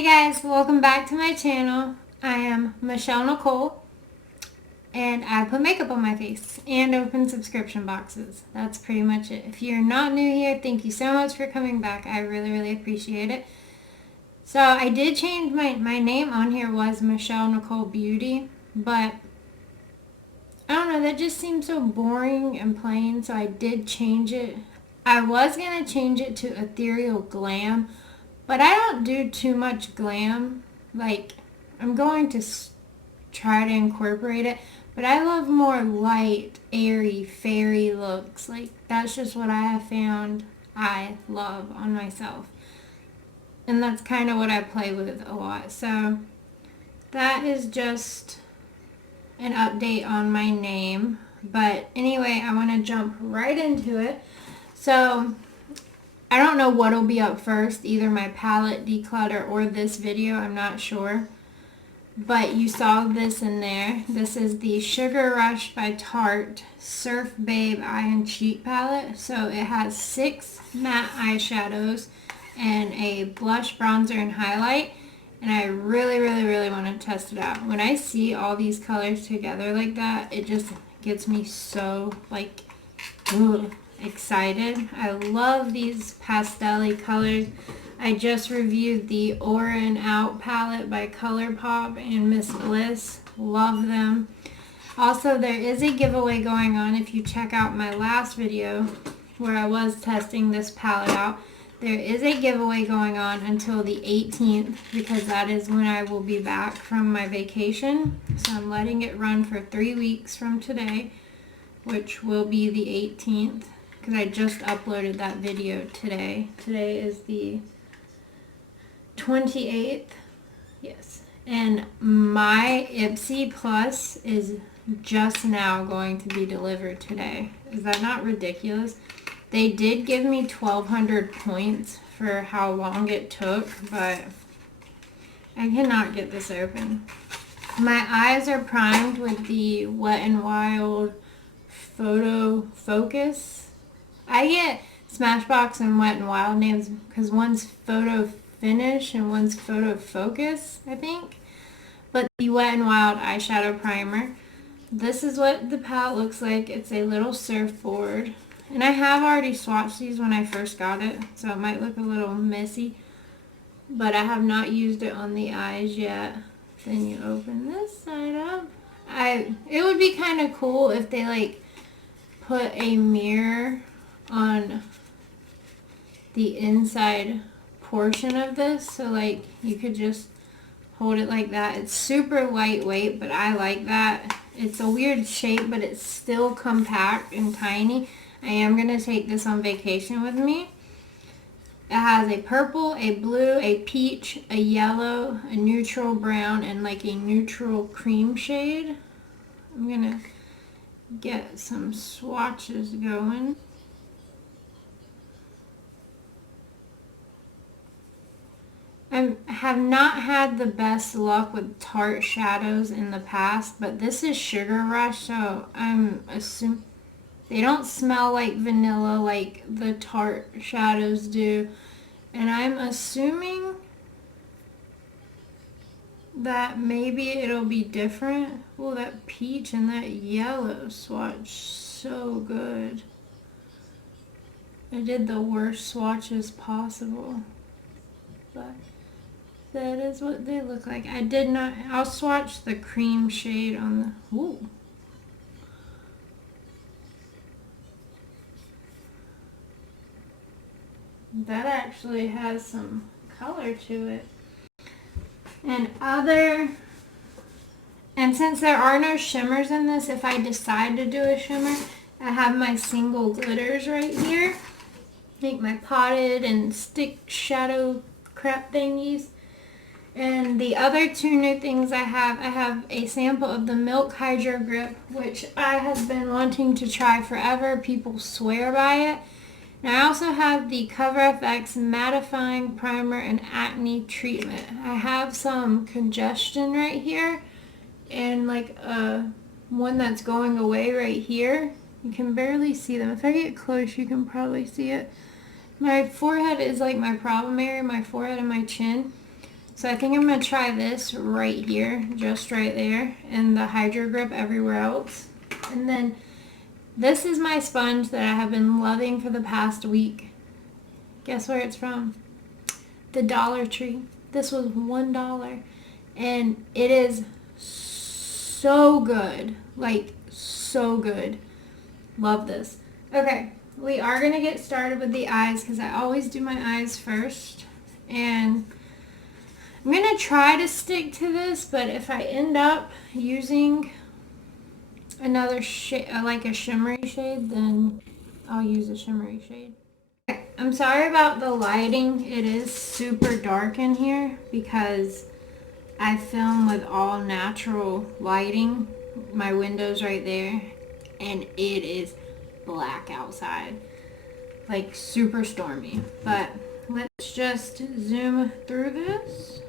Hey guys, welcome back to my channel. I am Michelle Nicole and I put makeup on my face and open subscription boxes. That's pretty much it. If you're not new here, thank you so much for coming back. I really appreciate it. So I did change my name on here was Michelle Nicole Beauty, but I don't know, that just seems so boring and plain, so I did change it. I was going to change it to Ethereal Glam, but I don't do too much glam. Like, I'm going to try to incorporate it, but I love more light, airy, fairy looks. Like, that's just what I have found I love on myself. And that's kind of what I play with a lot. So, that is just an update on my name. But anyway, I want to jump right into it. So, I don't know what'll be up first, either my palette declutter or this video, I'm not sure. But you saw this in there. This is the Sugar Rush by Tarte Surfer Babe Eye and Cheek palette. So it has 6 matte eyeshadows and a blush, bronzer, and highlight. And I really want to test it out. When I see all these colors together like that, it just gets me so, like, ugh, excited. I love these pastel-y colors. I just reviewed the Aura and Out palette by ColourPop and Miss Bliss. Love them. Also, there is a giveaway going on if you check out my last video where I was testing this palette out. There is a giveaway going on until the 18th because that is when I will be back from my vacation. So I'm letting it run for 3 weeks from today, which will be the 18th. Because I just uploaded that video today. Today is the 28th. Yes. And my Ipsy Plus is just now going to be delivered today. Is that not ridiculous? They did give me 1,200 points for how long it took, but I cannot get this open. My eyes are primed with the Wet n Wild Photo Focus. I get Smashbox and Wet n Wild names because one's Photo Finish and one's Photo Focus, I think. But the Wet n Wild eyeshadow primer. This is what the palette looks like. It's a little surfboard. And I have already swatched these when I first got it, so it might look a little messy. But I have not used it on the eyes yet. Then you open this side up. It would be kind of cool if they, like, put a mirror on the inside portion of this, so like you could just hold it like that. It's super lightweight, but I like that. It's a weird shape, but it's still compact and tiny. I am going to take this on vacation with me. It has a purple, a blue, a peach, a yellow, a neutral brown, and like a neutral cream shade. I'm going to get some swatches going. I have not had the best luck with Tarte shadows in the past, but this is Sugar Rush, so I'm assuming they don't smell like vanilla like the Tarte shadows do, and I'm assuming that maybe it'll be different. Oh, that peach and that yellow swatch, so good. I did the worst swatches possible, but that is what they look like. I'll swatch the cream shade on the, ooh. That actually has some color to it. And since there are no shimmers in this, if I decide to do a shimmer, I have my single glitters right here. Like my potted and stick shadow crap thingies. And the other 2 new things I have a sample of the Milk Hydro Grip, which I have been wanting to try forever. People swear by it. And I also have the Cover FX Mattifying Primer and Acne Treatment. I have some congestion right here and like one that's going away right here. You can barely see them. If I get close, you can probably see it. My forehead is like my problem area, my forehead and my chin. So I think I'm going to try this right here, just right there, and the Hydro Grip everywhere else. And then this is my sponge that I have been loving for the past week. Guess where it's from? The Dollar Tree. This was $1. And it is so good. Like, so good. Love this. Okay, we are going to get started with the eyes because I always do my eyes first. And I'm going to try to stick to this, but if I end up using another shade, like a shimmery shade, then I'll use a shimmery shade. Okay, I'm sorry about the lighting. It is super dark in here because I film with all natural lighting. My window's right there, and it is black outside. Like super stormy. But let's just zoom through this.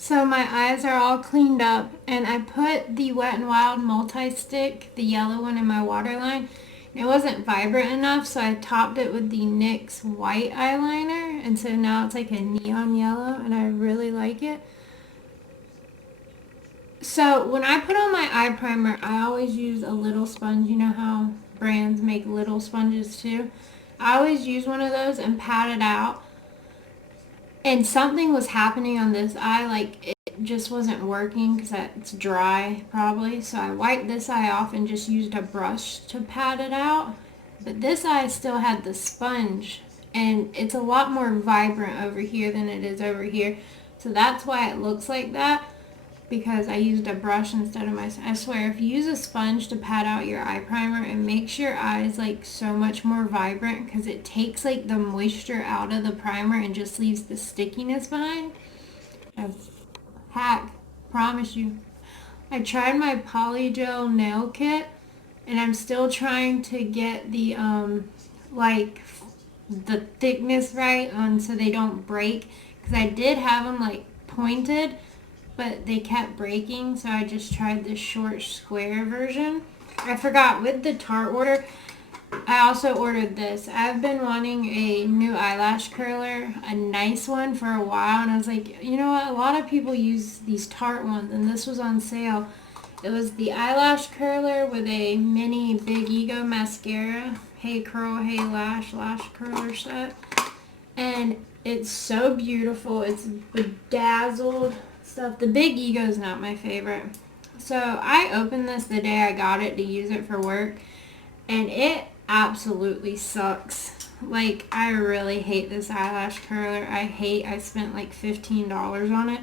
So my eyes are all cleaned up, and I put the Wet n Wild multi-stick, the yellow one, in my waterline. It wasn't vibrant enough, so I topped it with the NYX white eyeliner, and so now it's like a neon yellow, and I really like it. So when I put on my eye primer, I always use a little sponge. You know how brands make little sponges too? I always use one of those and pat it out. And something was happening on this eye, like it just wasn't working because it's dry probably. So I wiped this eye off and just used a brush to pat it out. But this eye still had the sponge, and it's a lot more vibrant over here than it is over here. So that's why it looks like that, because I used a brush instead of I swear, if you use a sponge to pat out your eye primer, it makes your eyes like so much more vibrant because it takes like the moisture out of the primer and just leaves the stickiness behind. That's hack, promise you. I tried my polygel nail kit, And I'm still trying to get the like the thickness right on so they don't break, because I did have them like pointed, but they kept breaking, so I just tried the short square version. I forgot, with the Tarte order, I also ordered this. I've been wanting a new eyelash curler, a nice one, for a while, and I was like, you know what, a lot of people use these Tarte ones, and this was on sale. It was the eyelash curler with a mini Big Ego mascara, Hey Curl, Hey Lash, lash curler set. And it's so beautiful. It's bedazzled stuff. The Big Ego is not my favorite. So I opened this the day I got it to use it for work, and it absolutely sucks. Like, I really hate this eyelash curler. I spent like $15 on it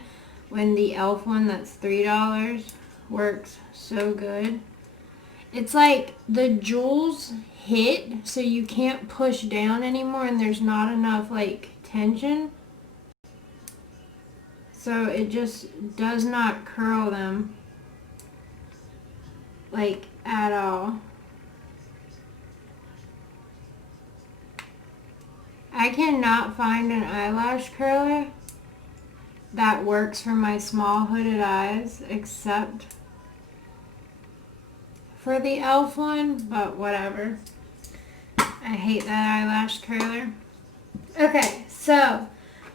when the e.l.f. one that's $3 works so good. It's like the jewels hit, so you can't push down anymore, and there's not enough like tension. So it just does not curl them like at all. I cannot find an eyelash curler that works for my small hooded eyes except for the e.l.f. one, but whatever. I hate that eyelash curler. Okay, so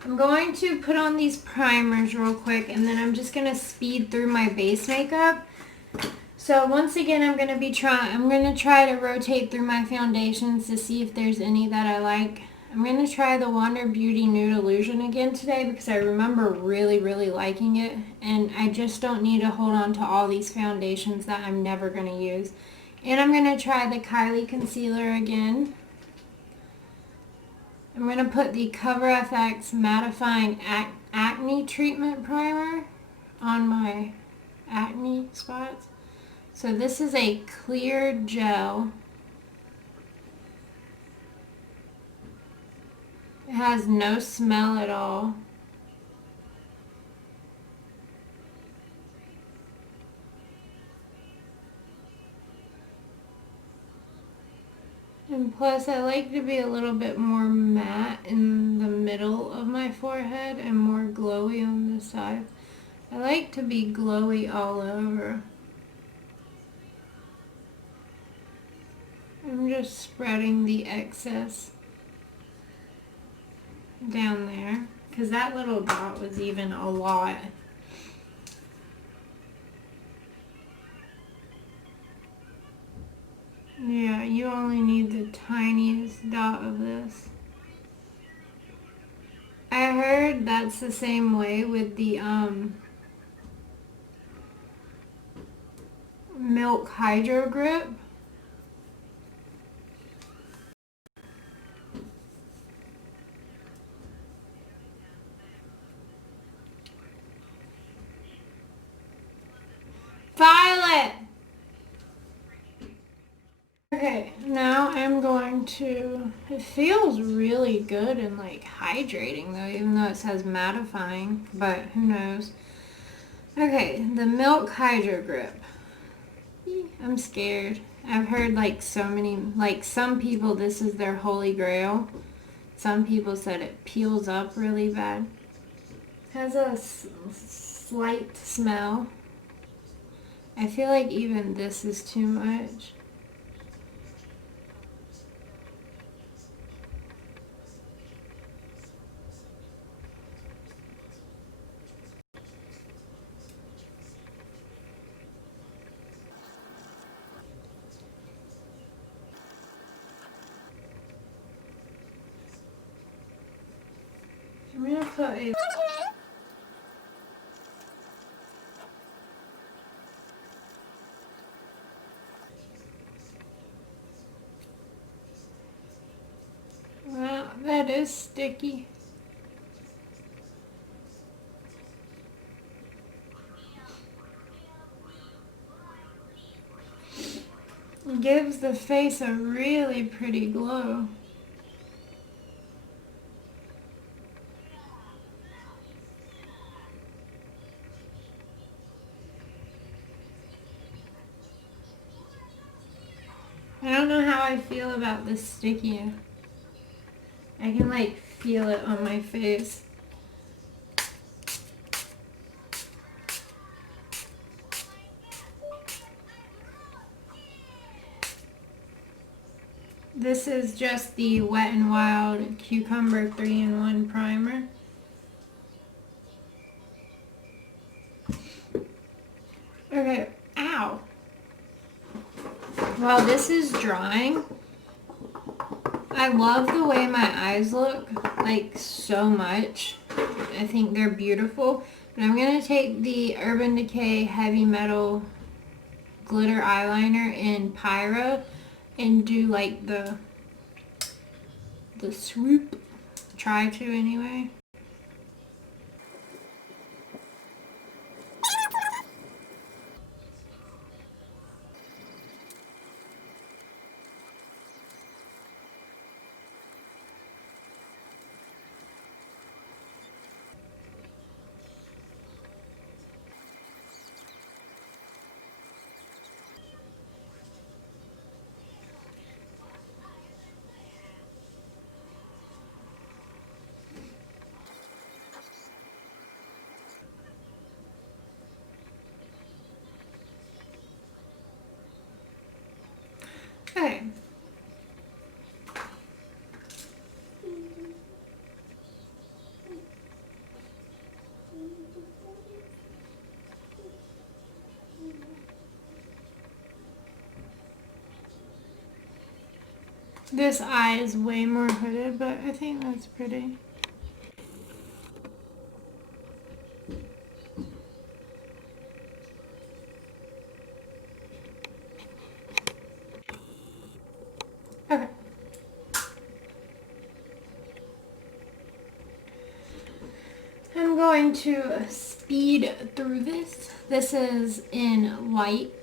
I'm going to put on these primers real quick, and then I'm just going to speed through my base makeup. So once again, I'm going to try to rotate through my foundations to see if there's any that I like. I'm going to try the Wander Beauty Nude Illusion again today because I remember really, really liking it. And I just don't need to hold on to all these foundations that I'm never going to use. And I'm going to try the Kylie Concealer again. I'm going to put the Cover FX Mattifying Acne Treatment Primer on my acne spots. So this is a clear gel. It has no smell at all. And plus, I like to be a little bit more matte in the middle of my forehead and more glowy on the side. I like to be glowy all over. I'm just spreading the excess down there, because that little dot was even a lot. Yeah, you only need the tiniest dot of this. I heard that's the same way with the Milk Hydro Grip. Violet! Okay, now I'm going to, it feels really good and like hydrating though, even though it says mattifying, but who knows. Okay, the Milk Hydro Grip. I'm scared. I've heard like so many, like some people, this is their holy grail. Some people said it peels up really bad. Has a slight smell. I feel like even this is too much. I'm gonna put a Wow, that is sticky. It gives the face a really pretty glow. I don't know how I feel about this sticky. I can like feel it on my face. This is just the Wet n Wild Cucumber 3-in-1 Primer. Okay, ow. While this is drying, I love the way my eyes look, like so much. I think they're beautiful. But I'm going to take the Urban Decay Heavy Metal Glitter Eyeliner in Pyro and do like the swoop. Try to anyway. Okay. This eye is way more hooded, but I think that's pretty. Okay. I'm going to speed through this. This is in light.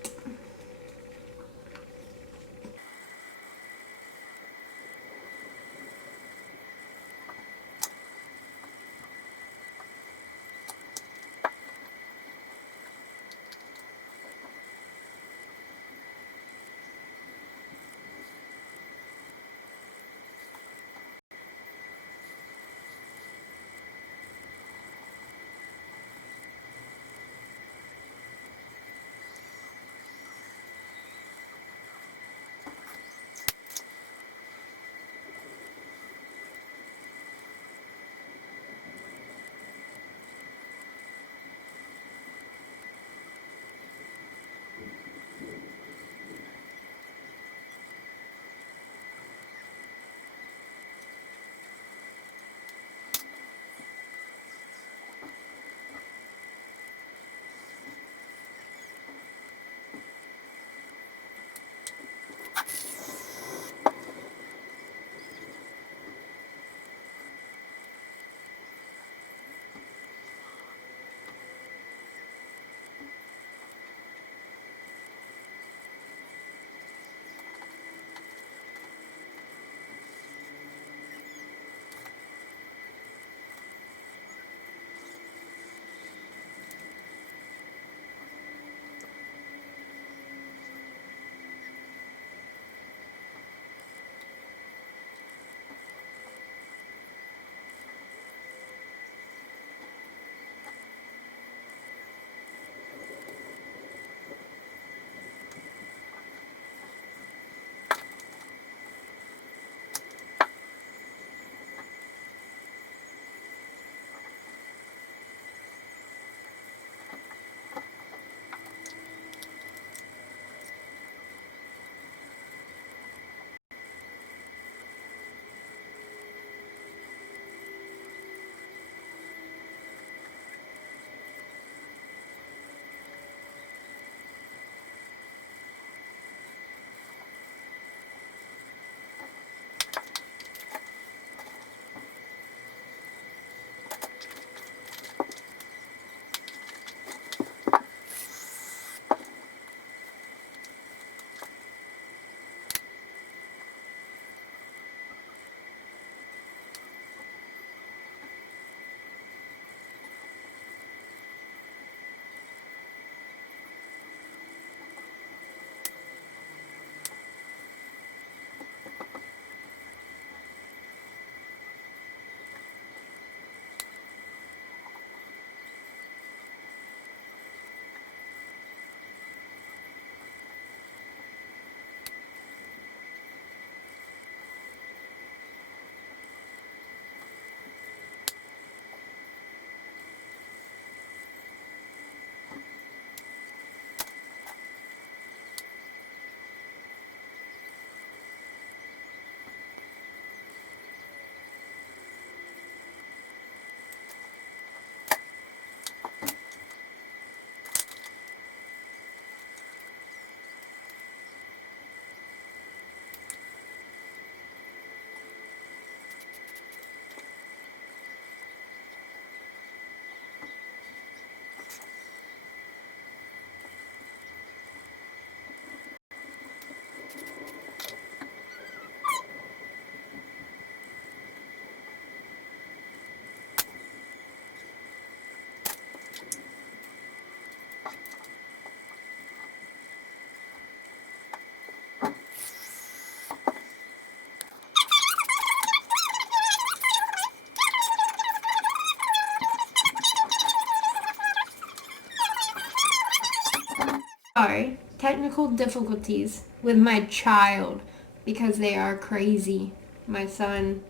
Sorry, technical difficulties with my child because they are crazy. My son,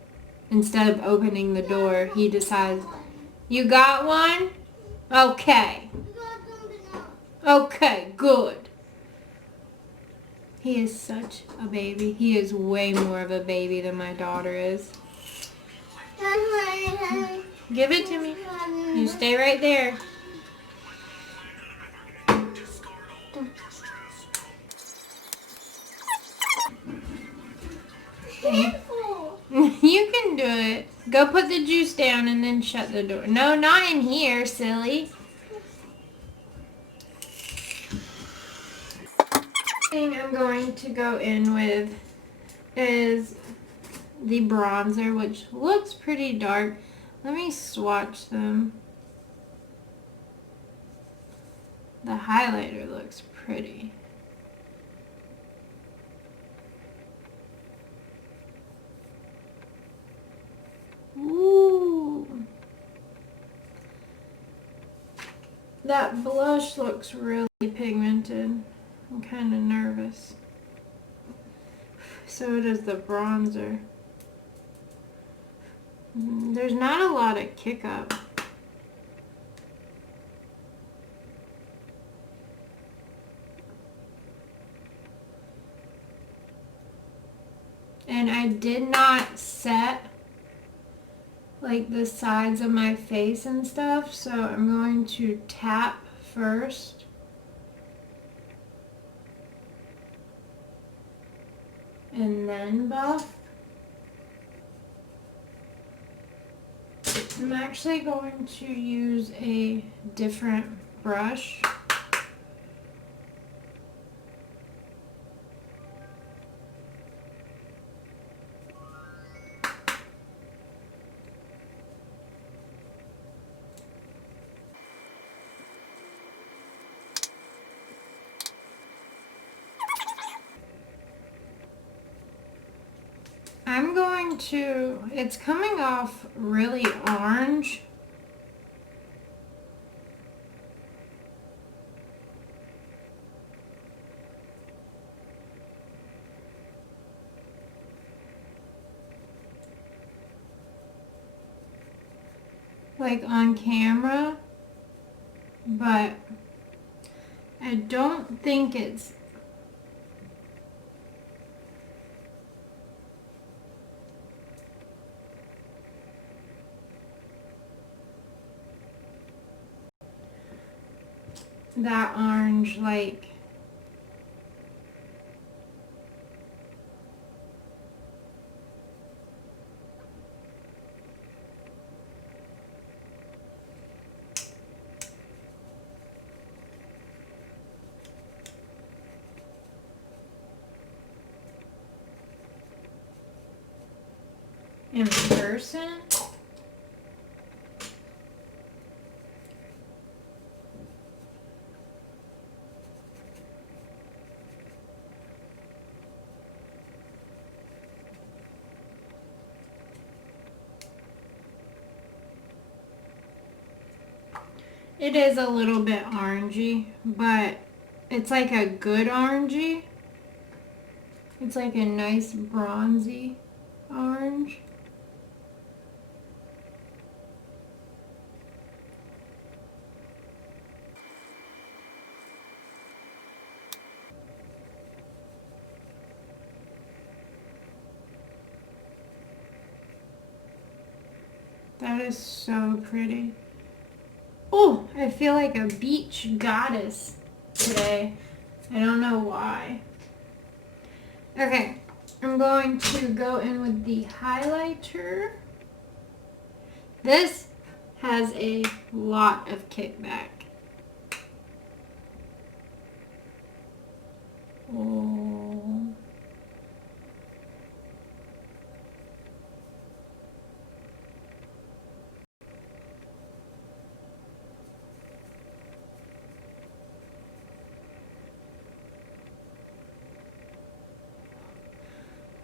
instead of opening the door, he decides, you got one? Okay. Okay, good. He is such a baby. He is way more of a baby than my daughter is. Give it to me. You stay right there. You can do it. Go put the juice down and then shut the door. No, not in here, silly. The thing I'm going to go in with is the bronzer, which looks pretty dark. Let me swatch them. The highlighter looks pretty. Ooh. That blush looks really pigmented. I'm kind of nervous. So does the bronzer. There's not a lot of kick up. And I did not set like the sides of my face and stuff, so I'm going to tap first. And then buff. I'm actually going to use a different brush. I'm going to, it's coming off really orange. Like on camera, but I don't think it's that orange like in person. It is a little bit orangey, but it's like a good orangey. It's like a nice bronzy orange. That is so pretty. Oh, I feel like a beach goddess today. I don't know why. Okay, I'm going to go in with the highlighter. This has a lot of kickback. Oh.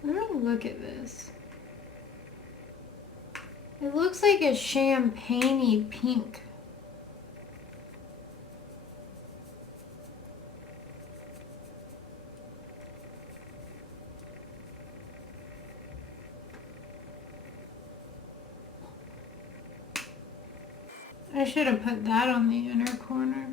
Let me look at this. It looks like a champagne-y pink. I should have put that on the inner corner.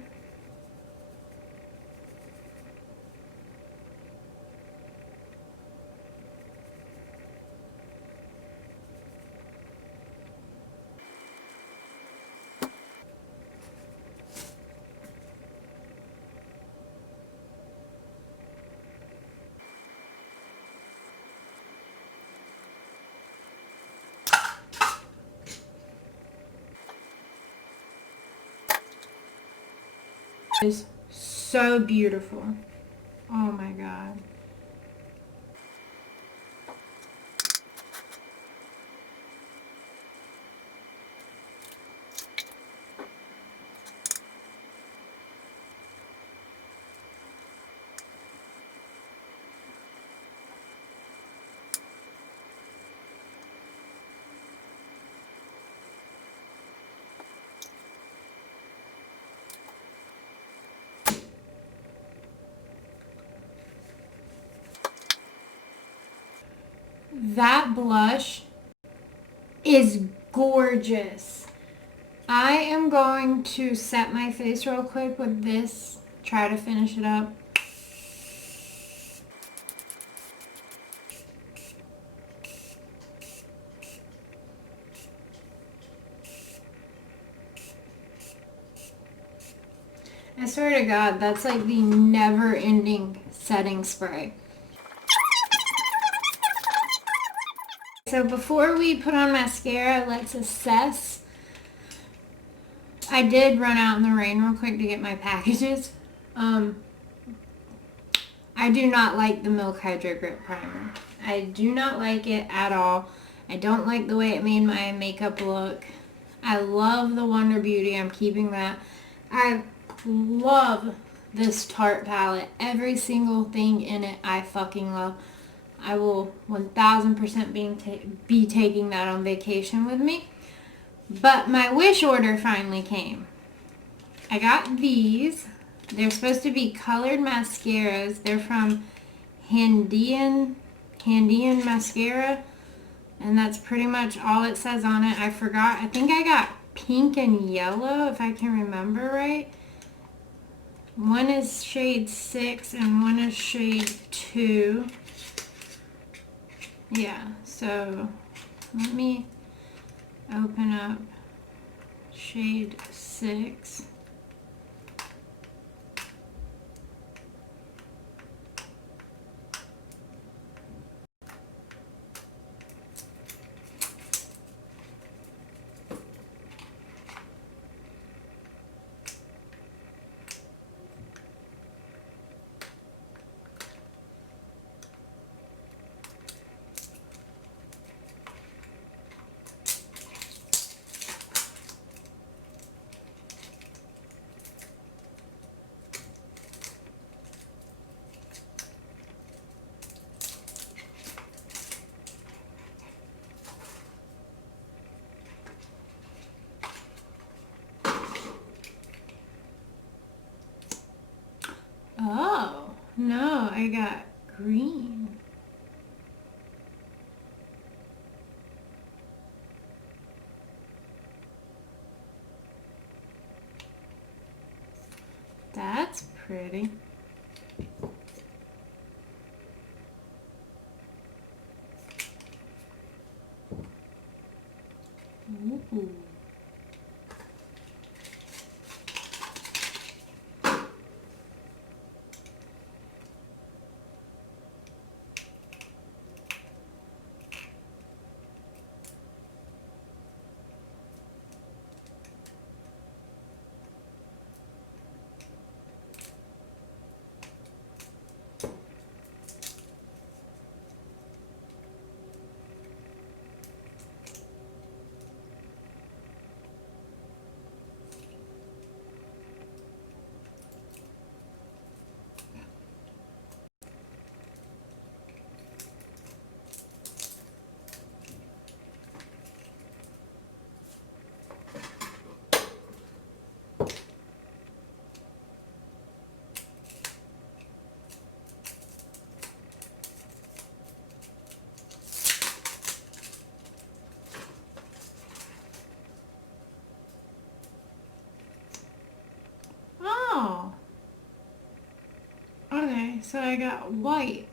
Is so beautiful. Oh my god. That blush is gorgeous. I am going to set my face real quick with this, try to finish it up. I swear to God, that's like the never-ending setting spray. So before we put on mascara, let's assess. I did run out in the rain real quick to get my packages. I do not like the Milk Hydro Grip Primer. I do not like it at all. I don't like the way it made my makeup look. I love the Wonder Beauty. I'm keeping that. I love this Tarte palette. Every single thing in it I fucking love. I will 1000% be taking that on vacation with me. But my wish order finally came. I got these. They're supposed to be colored mascaras. They're from Handian Mascara. And that's pretty much all it says on it. I forgot. I think I got pink and yellow, if I can remember right. One is shade 6 and one is shade 2. Yeah, so let me open up shade 6. Oh, no, I got green. That's pretty. Ooh. Okay, so I got white.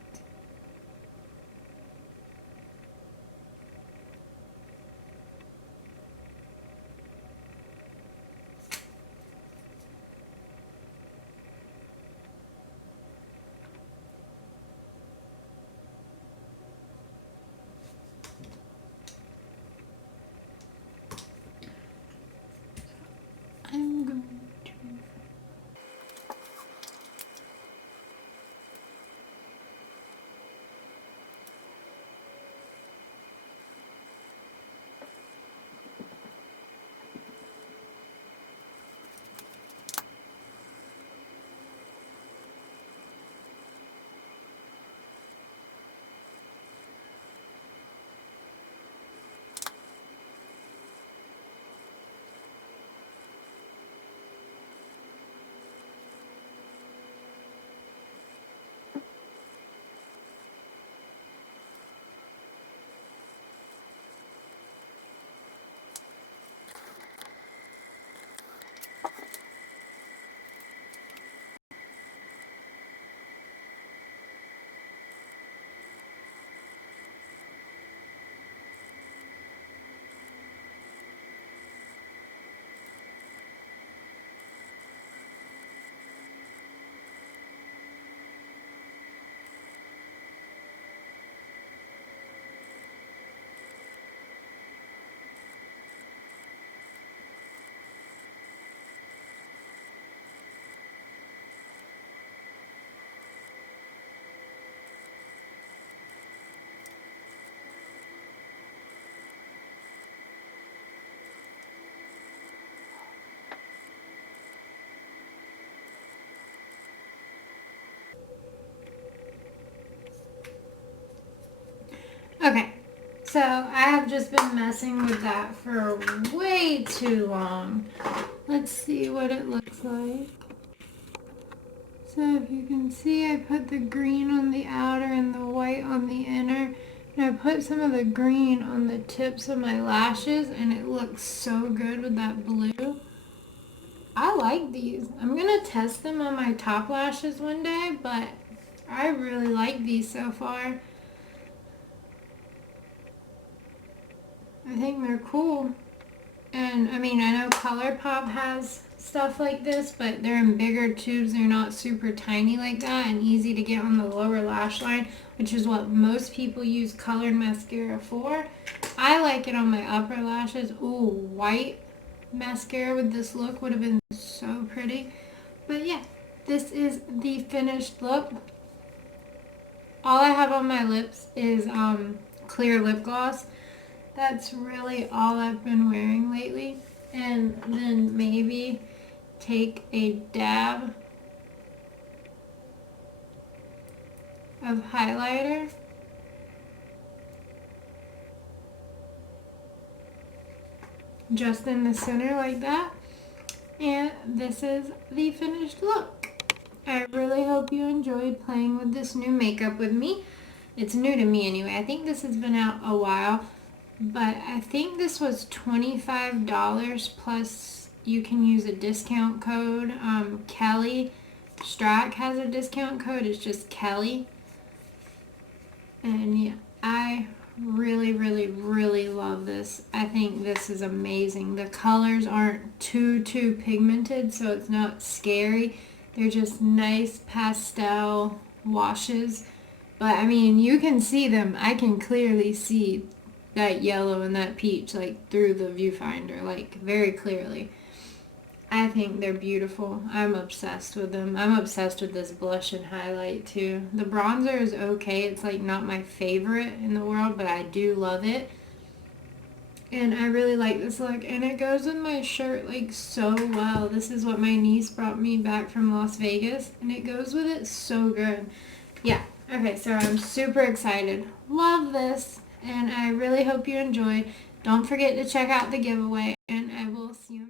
I'm going to... Okay, so I have just been messing with that for way too long. Let's see what it looks like. So if you can see, I put the green on the outer and the white on the inner. And I put some of the green on the tips of my lashes, and it looks so good with that blue. I like these. I'm going to test them on my top lashes one day, but I really like these so far. I think they're cool. And I mean, I know ColourPop has stuff like this, but they're in bigger tubes. They're not super tiny like that and easy to get on the lower lash line, which is what most people use colored mascara for. I like it on my upper lashes. Ooh, white mascara with this look would have been so pretty. But yeah, this is the finished look. All I have on my lips is clear lip gloss. That's really all I've been wearing lately. And then maybe take a dab of highlighter. Just in the center like that. And this is the finished look. I really hope you enjoyed playing with this new makeup with me. It's new to me anyway. I think this has been out a while. But I think this was $25 plus you can use a discount code. Kelly Strack has a discount code. It's just Kelly. And yeah, I really, really, really love this. I think this is amazing. The colors aren't too pigmented, so it's not scary. They're just nice pastel washes. But I mean, you can see them. I can clearly see that yellow and that peach like through the viewfinder, like very clearly. I think they're beautiful. I'm obsessed with them. I'm obsessed with this blush and highlight too. The bronzer is okay. It's like not my favorite in the world, but I do love it. And I really like this look, and it goes with my shirt like so well. This is what my niece brought me back from Las Vegas, and it goes with it so good. Yeah, okay, so I'm super excited. Love this, and I really hope you enjoyed. Don't forget to check out the giveaway, and I will see you